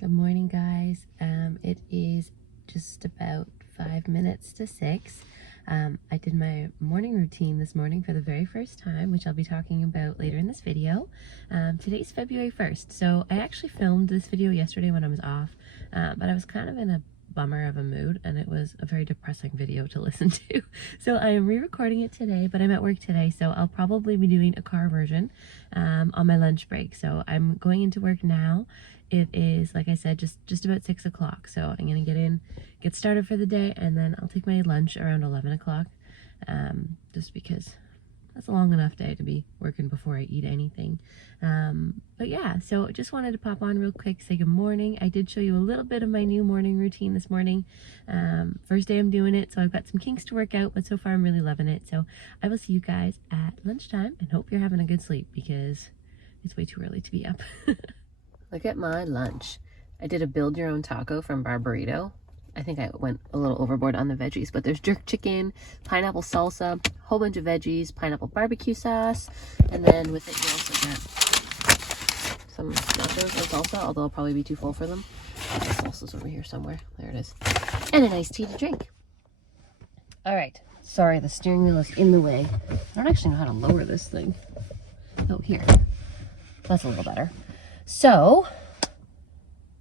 Good morning, guys. It is just about 5 minutes to 6. I did my morning routine this morning for the very first time, which I'll be talking about later in this video. Today's February 1st, so I actually filmed this video yesterday when I was off, but I was kind of in a bummer of a mood, and it was a very depressing video to listen to. So I am re-recording it today, but I'm at work today, so I'll probably be doing a car version on my lunch break. So I'm going into work now. It is, like I said, just about 6 o'clock. So I'm gonna get started for the day, and then I'll take my lunch around 11 o'clock, just because that's a long enough day to be working before I eat anything. But yeah, so just wanted to pop on real quick, say good morning. I did show you a little bit of my new morning routine this morning. First day I'm doing it, so I've got some kinks to work out, but so far I'm really loving it. So I will see you guys at lunchtime, and hope you're having a good sleep, because it's way too early to be up. Look at my lunch. I did a build your own taco from Barburrito. I think I went a little overboard on the veggies, but there's jerk chicken, pineapple salsa, a whole bunch of veggies, pineapple barbecue sauce, and then with it you also get some nachos and salsa, although I'll probably be too full for them. The salsa's over here somewhere. There it is. And a nice tea to drink. All right. Sorry, the steering wheel is in the way. I don't actually know how to lower this thing. Oh, here. That's a little better. So,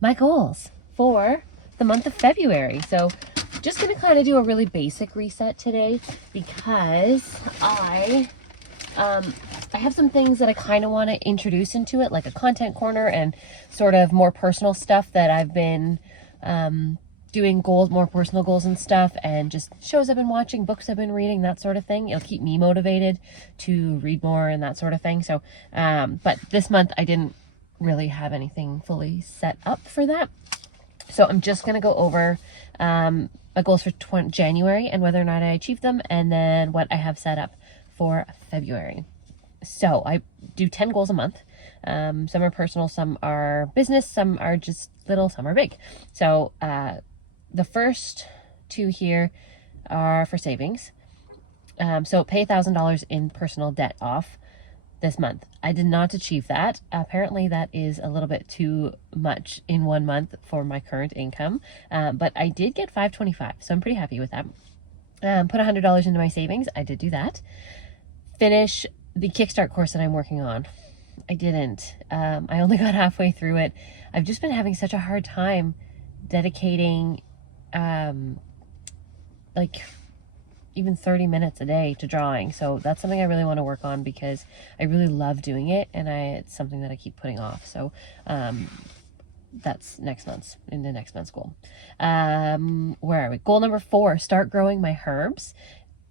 my goals for the month of February. So, just going to kind of do a really basic reset today, because I have some things that I kind of want to introduce into it, like a content corner and sort of more personal stuff that I've been doing, more personal goals and stuff, and just shows I've been watching, books I've been reading, that sort of thing. It'll keep me motivated to read more and that sort of thing. So, but this month I didn't really have anything fully set up for that. So I'm just going to go over my goals for January and whether or not I achieved them, and then what I have set up for February. So I do 10 goals a month. Some are personal, some are business, some are just little, some are big. So the first two here are for savings. So pay $1,000 in personal debt off this month. I did not achieve that. Apparently that is a little bit too much in 1 month for my current income, but I did get $525, so I'm pretty happy with that. Put $100 into my savings. I did do that. Finish the Kickstart course that I'm working on. I didn't. I only got halfway through it. I've just been having such a hard time dedicating like even 30 minutes a day to drawing. So that's something I really want to work on, because I really love doing it, and it's something that I keep putting off. So that's next month's goal. Where are we? Goal number 4, start growing my herbs.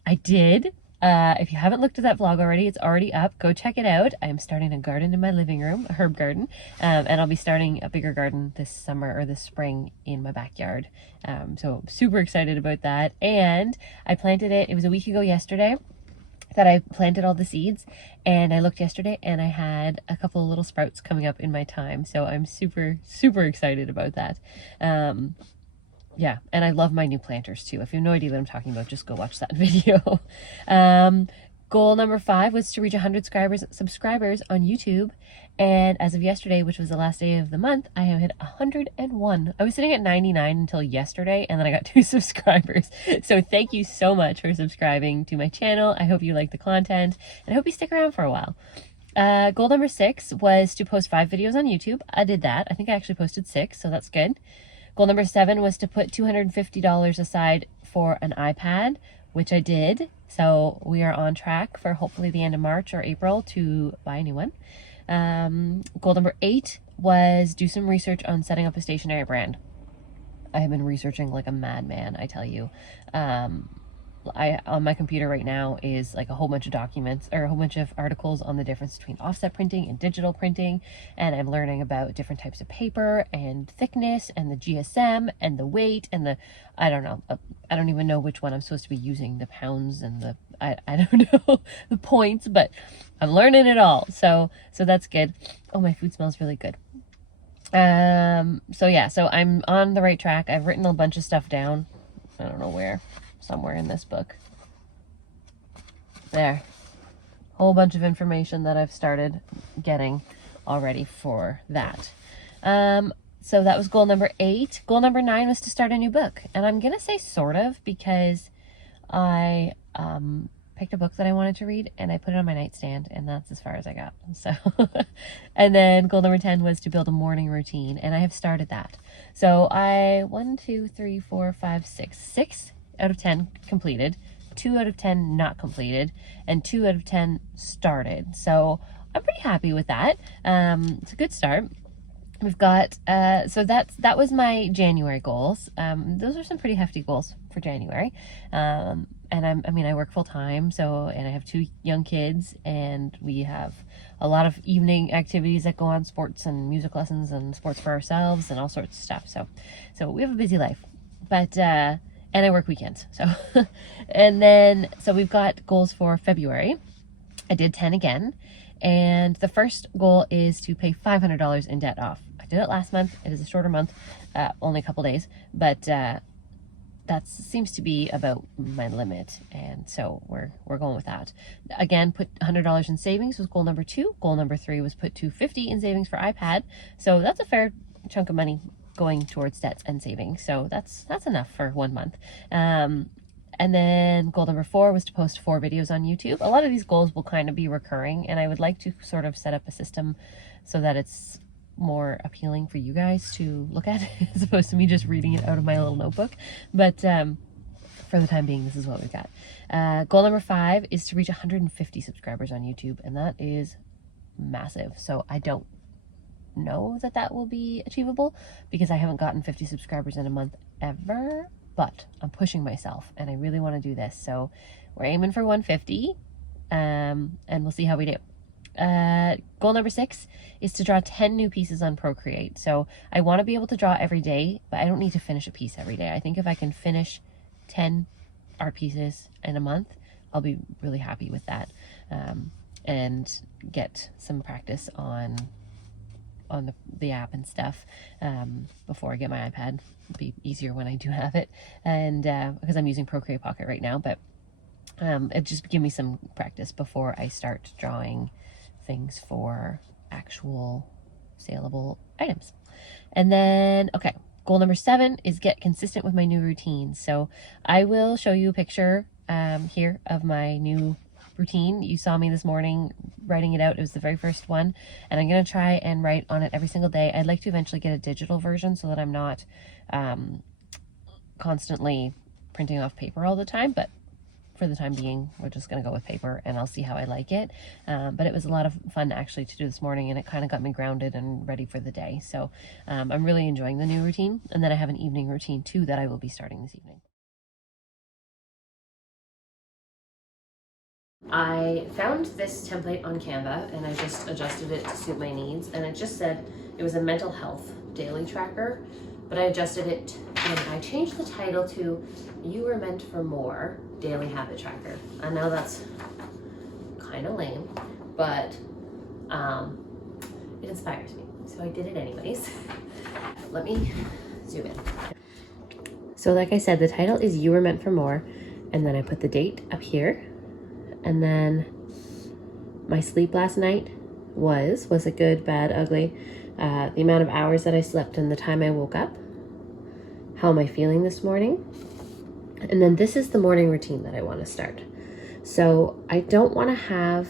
I did. If you haven't looked at that vlog already, it's already up. Go check it out. I am starting a garden in my living room, a herb garden, and I'll be starting a bigger garden this summer or this spring in my backyard. So super excited about that. And I planted it. It was a week ago yesterday that I planted all the seeds, and I looked yesterday and I had a couple of little sprouts coming up in my time. So I'm super, super excited about that. Yeah, and I love my new planters too. If you have no idea what I'm talking about, just go watch that video. Goal number 5 was to reach 100 subscribers on YouTube. And as of yesterday, which was the last day of the month, I have hit 101. I was sitting at 99 until yesterday, and then I got 2 subscribers. So thank you so much for subscribing to my channel. I hope you like the content, and I hope you stick around for a while. Goal number 6 was to post 5 videos on YouTube. I did that. I think I actually posted 6, so that's good. Goal number 7 was to put $250 aside for an iPad, which I did. So we are on track for hopefully the end of March or April to buy a new one. Goal number 8 was do some research on setting up a stationery brand. I have been researching like a madman, I tell you. On my computer right now is like a whole bunch of documents, or a whole bunch of articles on the difference between offset printing and digital printing, and I'm learning about different types of paper and thickness and the GSM and the weight and I don't know, I don't even know which one I'm supposed to be using, the pounds and I don't know the points, but I'm learning it all, so that's good. Oh, my food smells really good. So yeah, so I'm on the right track. I've written a bunch of stuff down. I don't know where. Somewhere in this book. There. Whole bunch of information that I've started getting already for that. So that was goal number 8. Goal number 9 was to start a new book. And I'm going to say sort of because I picked a book that I wanted to read and I put it on my nightstand, and that's as far as I got. So, and then goal number 10 was to build a morning routine, and I have started that. So 6 out of 10 completed, 2 out of 10 not completed, and 2 out of 10 started. So I'm pretty happy with that. It's a good start. We've got, so that was my January goals. Those are some pretty hefty goals for January. And I work full time, and I have 2 young kids, and we have a lot of evening activities that go on, sports and music lessons and sports for ourselves and all sorts of stuff. So we have a busy life, but, and I work weekends. So, so we've got goals for February. I did 10 again. And the first goal is to pay $500 in debt off. I did it last month. It is a shorter month, only a couple days, but that seems to be about my limit, and so we're going with that. Again, put $100 in savings was goal number 2. Goal number 3 was put $250 in savings for iPad. So that's a fair chunk of money going towards debts and savings. So that's enough for 1 month. And then goal number 4 was to post 4 videos on YouTube. A lot of these goals will kind of be recurring, and I would like to sort of set up a system so that it's more appealing for you guys to look at as opposed to me just reading it out of my little notebook. But for the time being, this is what we've got. Goal number 5 is to reach 150 subscribers on YouTube, and that is massive. So I don't know that will be achievable because I haven't gotten 50 subscribers in a month ever. But I'm pushing myself, and I really want to do this. So we're aiming for 150, and we'll see how we do. Goal number 6 is to draw 10 new pieces on Procreate. So I want to be able to draw every day, but I don't need to finish a piece every day. I think if I can finish 10 art pieces in a month, I'll be really happy with that, and get some practice on the app and stuff before I get my iPad. It'll be easier when I do have it, and because I'm using Procreate Pocket right now, but it just give me some practice before I start drawing things for actual saleable items. And then goal number 7 is get consistent with my new routine. So I will show you a picture here of my new routine. You saw me this morning writing it out. It was the very first one, and I'm going to try and write on it every single day. I'd like to eventually get a digital version so that I'm not constantly printing off paper all the time, but for the time being, we're just going to go with paper, and I'll see how I like it. But it was a lot of fun actually to do this morning, and it kind of got me grounded and ready for the day. So I'm really enjoying the new routine, and then I have an evening routine too that I will be starting this evening. I found this template on Canva, and I just adjusted it to suit my needs, and it just said it was a mental health daily tracker, but I adjusted it and I changed the title to "You Were Meant for More Daily Habit Tracker." I know that's kind of lame, but it inspires me, so I did it anyways. Let me zoom in. So like I said, the title is "You Were Meant for More," and then I put the date up here. And then my sleep last night was it good, bad, ugly? The amount of hours that I slept and the time I woke up. How am I feeling this morning? And then this is the morning routine that I want to start. So I don't want to have,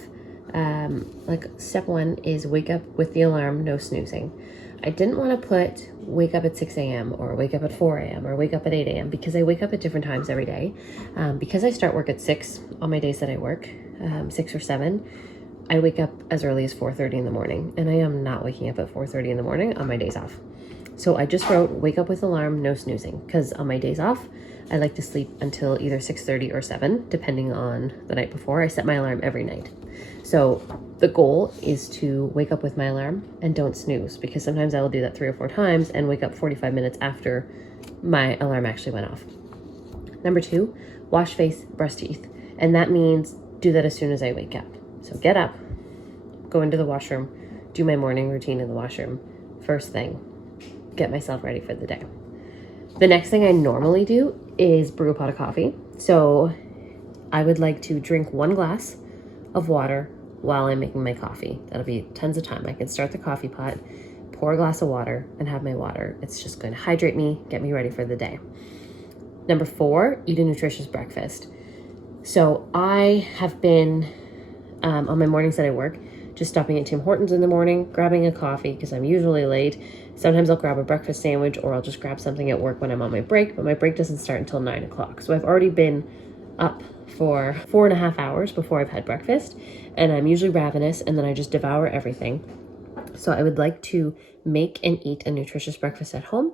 step 1 is wake up with the alarm, no snoozing. I didn't want to put wake up at 6 a.m. or wake up at 4 a.m. or wake up at 8 a.m. because I wake up at different times every day. Because I start work at 6 on my days that I work, 6 or 7, I wake up as early as 4:30 in the morning, and I am not waking up at 4:30 in the morning on my days off. So I just wrote wake up with alarm, no snoozing, because on my days off, I like to sleep until either 6:30 or 7, depending on the night before. I set my alarm every night. So the goal is to wake up with my alarm and don't snooze, because sometimes I will do that 3 or 4 times and wake up 45 minutes after my alarm actually went off. Number 2, wash face, brush teeth. And that means do that as soon as I wake up. So get up, go into the washroom, do my morning routine in the washroom. First thing, get myself ready for the day. The next thing I normally do is brew a pot of coffee. So I would like to drink 1 glass of water while I'm making my coffee. That'll be tons of time. I can start the coffee pot, pour a glass of water and have my water. It's just going to hydrate me, get me ready for the day. Number 4, eat a nutritious breakfast. So I have been, on my mornings that I work, just stopping at Tim Hortons in the morning, grabbing a coffee because I'm usually late. Sometimes I'll grab a breakfast sandwich, or I'll just grab something at work when I'm on my break, but my break doesn't start until 9 o'clock. So I've already been up for 4.5 hours before I've had breakfast, and I'm usually ravenous, and then I just devour everything. So I would like to make and eat a nutritious breakfast at home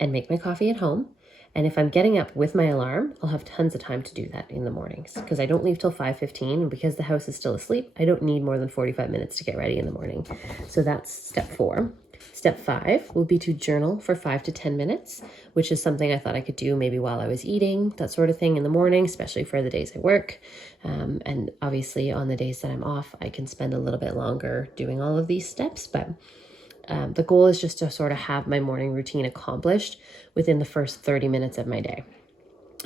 and make my coffee at home. And if I'm getting up with my alarm, I'll have tons of time to do that in the mornings because I don't leave till 5:15, and because the house is still asleep, I don't need more than 45 minutes to get ready in the morning. So that's step 4. Step 5 will be to journal for 5 to 10 minutes, which is something I thought I could do maybe while I was eating, that sort of thing in the morning, especially for the days I work. And obviously on the days that I'm off, I can spend a little bit longer doing all of these steps, but the goal is just to sort of have my morning routine accomplished within the first 30 minutes of my day.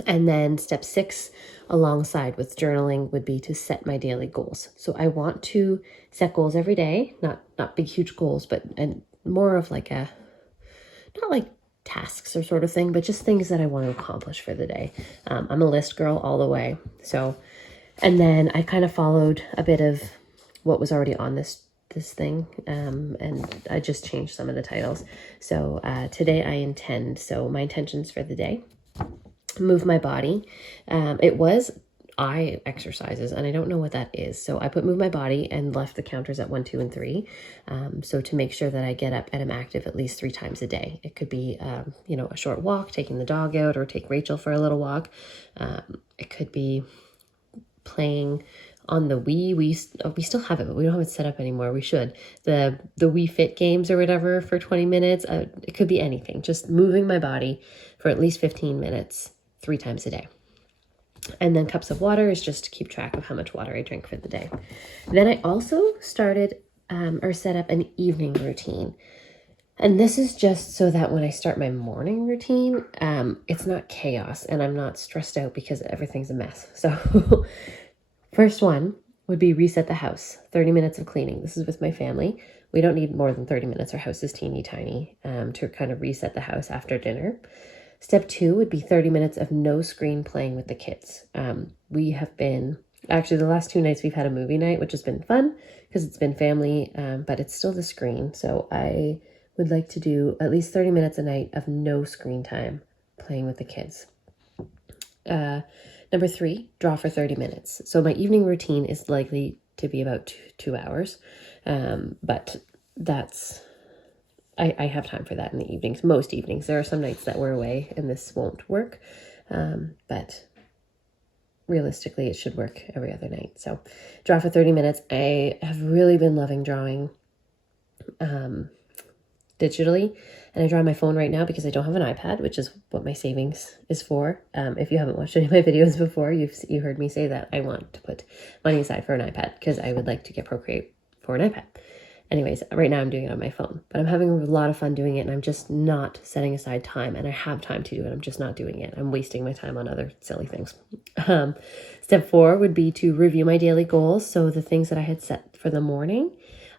And then step 6, alongside with journaling, would be to set my daily goals. So I want to set goals every day, not big, huge goals, but and more of like not like tasks or sort of thing, but just things that I want to accomplish for the day. I'm a list girl all the way. So, and then I kind of followed a bit of what was already on this thing, and I just changed some of the titles. So today my intentions for the day: move my body. It was eye exercises, and I don't know what that is. So I put move my body and left the counters at 1, 2, and 3. So to make sure that I get up and am active at least 3 times a day. It could be, a short walk, taking the dog out, or take Rachel for a little walk. It could be playing on the Wii. We still have it, but we don't have it set up anymore. We should. The Wii Fit games or whatever for 20 minutes. It could be anything. Just moving my body for at least 15 minutes, 3 times a day. And then cups of water is just to keep track of how much water I drink for the day. Then I also started or set up an evening routine. And this is just so that when I start my morning routine, it's not chaos and I'm not stressed out because everything's a mess. So first one would be reset the house, 30 minutes of cleaning. This is with my family. We don't need more than 30 minutes. Our house is teeny tiny, to kind of reset the house after dinner. Step 2 would be 30 minutes of no screen playing with the kids. We have been, actually the last 2 nights we've had a movie night, which has been fun because it's been family, but it's still the screen. So I would like to do at least 30 minutes a night of no screen time playing with the kids. Number 3, draw for 30 minutes. So my evening routine is likely to be about 2 hours, but I have time for that in the evenings, most evenings. There are some nights that we're away and this won't work, but realistically it should work every other night. So draw for 30 minutes. I have really been loving drawing digitally, and I draw on my phone right now because I don't have an iPad, which is what my savings is for. If you haven't watched any of my videos before, you heard me say that I want to put money aside for an iPad because I would like to get Procreate for an iPad. Anyways, right now I'm doing it on my phone, but I'm having a lot of fun doing it, and I'm just not setting aside time, and I have time to do it. I'm just not doing it. I'm wasting my time on other silly things. Step 4 would be to review my daily goals. So the things that I had set for the morning,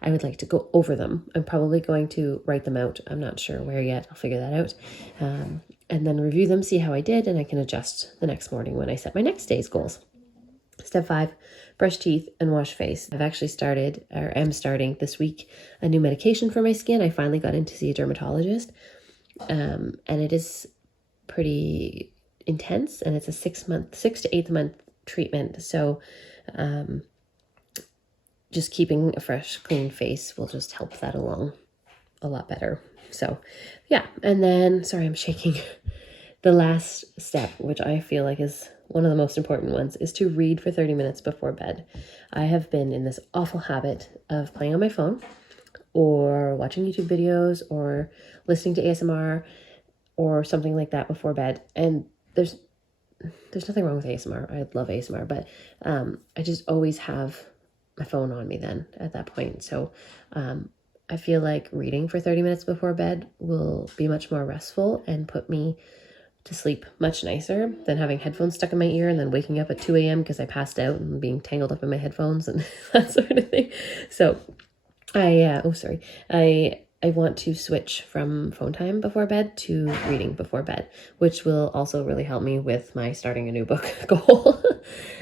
I would like to go over them. I'm probably going to write them out. I'm not sure where yet. I'll figure that out. And then review them, see how I did, and I can adjust the next morning when I set my next day's goals. Step 5, brush teeth and wash face. I've actually am starting this week a new medication for my skin. I finally got in to see a dermatologist, and it is pretty intense, and it's a 6 to 8 month treatment. So just keeping a fresh, clean face will just help that along a lot better. So yeah, and then, sorry, I'm shaking. The last step, which I feel like is one of the most important ones, is to read for 30 minutes before bed. I have been in this awful habit of playing on my phone or watching YouTube videos or listening to ASMR or something like that before bed. And there's nothing wrong with ASMR. I love ASMR, but I just always have my phone on me then at that point. So I feel like reading for 30 minutes before bed will be much more restful and put me to sleep much nicer than having headphones stuck in my ear and then waking up at 2 a.m. because I passed out and being tangled up in my headphones and that sort of thing. So I I want to switch from phone time before bed to reading before bed, which will also really help me with my starting a new book goal.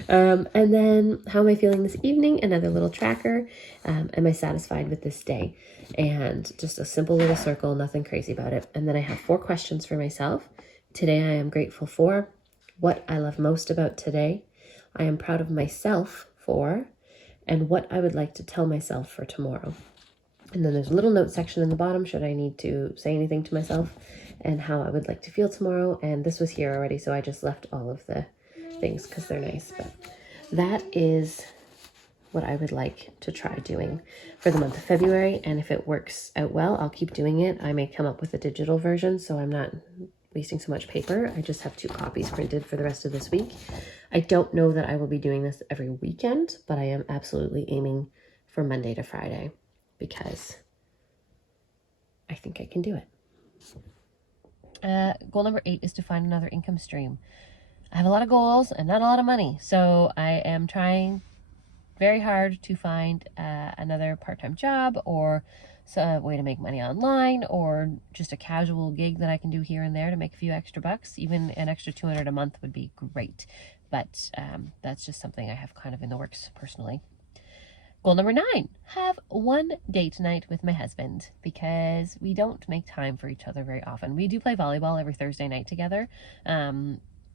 And then how am I feeling this evening? Another little tracker. Am I satisfied with this day? And just a simple little circle, nothing crazy about it. And then I have 4 questions for myself. Today I am grateful for, what I love most about today, I am proud of myself for, and what I would like to tell myself for tomorrow. And then there's a little note section in the bottom should I need to say anything to myself, and how I would like to feel tomorrow. And this was here already, so I just left all of the things because they're nice. But that is what I would like to try doing for the month of February. And if it works out well, I'll keep doing it. I may come up with a digital version so I'm not wasting so much paper. I just have 2 copies printed for the rest of this week. I don't know that I will be doing this every weekend, but I am absolutely aiming for Monday to Friday because I think I can do it. Goal number 8 is to find another income stream. I have a lot of goals and not a lot of money, so I am trying very hard to find another part-time job, or a way to make money online, or just a casual gig that I can do here and there to make a few extra bucks. Even an extra $200 a month would be great, but that's just something I have kind of in the works personally. Goal number 9, have one date night with my husband, because we don't make time for each other very often. We do play volleyball every Thursday night together,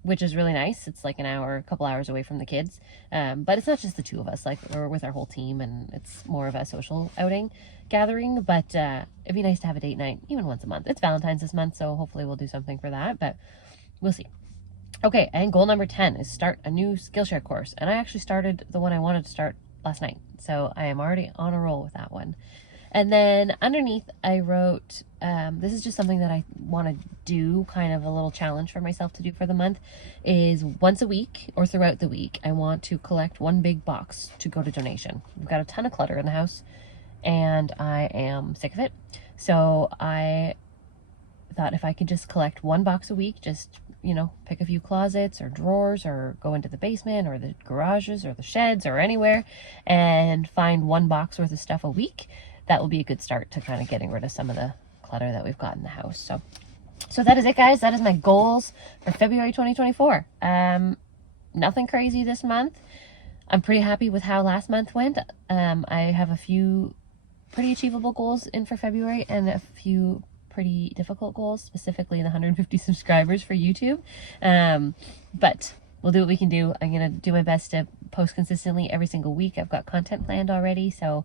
which is really nice. It's like a couple hours away from the kids. But it's not just the 2 of us, like we're with our whole team, and it's more of a social outing gathering. But it'd be nice to have a date night even once a month. It's Valentine's this month, so hopefully we'll do something for that, but we'll see. Okay, and goal number 10 is start a new Skillshare course. And I actually started the one I wanted to start last night, so I am already on a roll with that one. And then underneath I wrote, this is just something that I want to do, kind of a little challenge for myself to do for the month, is once a week or throughout the week, I want to collect one big box to go to donation. We've got a ton of clutter in the house and I am sick of it. So I thought if I could just collect one box a week, just, you know, pick a few closets or drawers, or go into the basement or the garages or the sheds or anywhere and find one box worth of stuff a week, that will be a good start to kind of getting rid of some of the clutter that we've got in the house. So that is it, guys. That is my goals for February 2024. Nothing crazy this month. I'm pretty happy with how last month went. I have a few pretty achievable goals in for February and a few pretty difficult goals, specifically the 150 subscribers for YouTube. But we'll do what we can do. I'm going to do my best to post consistently every single week. I've got content planned already. So,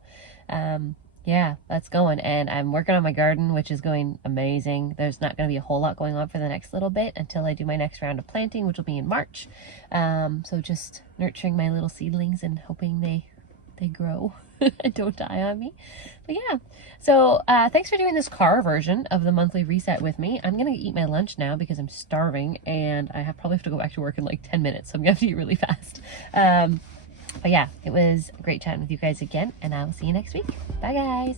yeah, that's going. And I'm working on my garden, which is going amazing. There's not going to be a whole lot going on for the next little bit until I do my next round of planting, which will be in March. So just nurturing my little seedlings and hoping they grow and don't die on me. But yeah, so thanks for doing this car version of the monthly reset with me. I'm gonna eat my lunch now because I'm starving, and I probably have to go back to work in like 10 minutes, so I'm gonna have to eat really fast. But yeah, it was great chatting with you guys again, and I will see you next week. Bye guys.